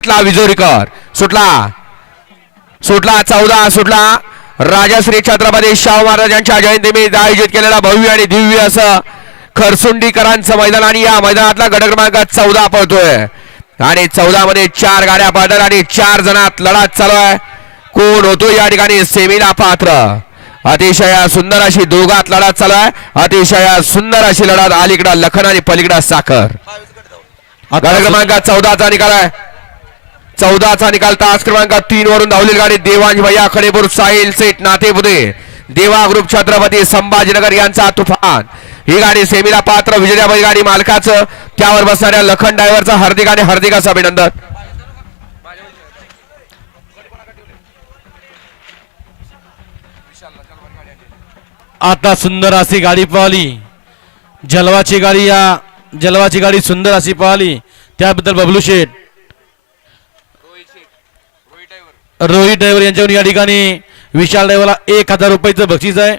सुटला विजोरीकर. सुटला. सुटला चौदा सुटला. राजश्री छत्रपती शाहू महाराजांच्या जयंतीनिमित्त आयोजित केलेला भव्य आणि दिव्य असं खरसुंडीकरांचं मैदान आणि या मैदानातला गट क्रमांक चौदा पळतोय. आणि चौदा मध्ये चार गाड्या पळतात आणि चार जणात लढत चालू आहे. कोण होतो या ठिकाणी? सेमीला पात्र. अतिशय सुंदर अशी दोघात लढत चालू आहे. अतिशय सुंदर अशी लढत अलीकडं लखन आणि पलीकडं साखर. गट क्रमांक चौदाचा निकाल आहे. चौदाचा निकाल तास क्रमांक तीन वरून धावलेली गाडी देवांश भैया खडेपूर साहिल सेठ नातेपुते. देवा ग्रुप छत्रपती संभाजीनगर यांचा तुफान. ही गाडी सेमीला पात्र विजया गाडी मालकाचं. त्यावर बसणाऱ्या लखन ड्रायव्हरचं हार्दिक आणि हार्दिक असं अभिनंदन. आता सुंदर अशी गाडी पळाली जलवाची गाडी या जलवाची गाडी सुंदर अशी पळाली त्याबद्दल बबलू शेठ. रोहित ड्रायव्हर. यांच्याकडून या ठिकाणी विशाल ड्रायव्हरला एक हजार रुपयाचं बक्षीस आहे.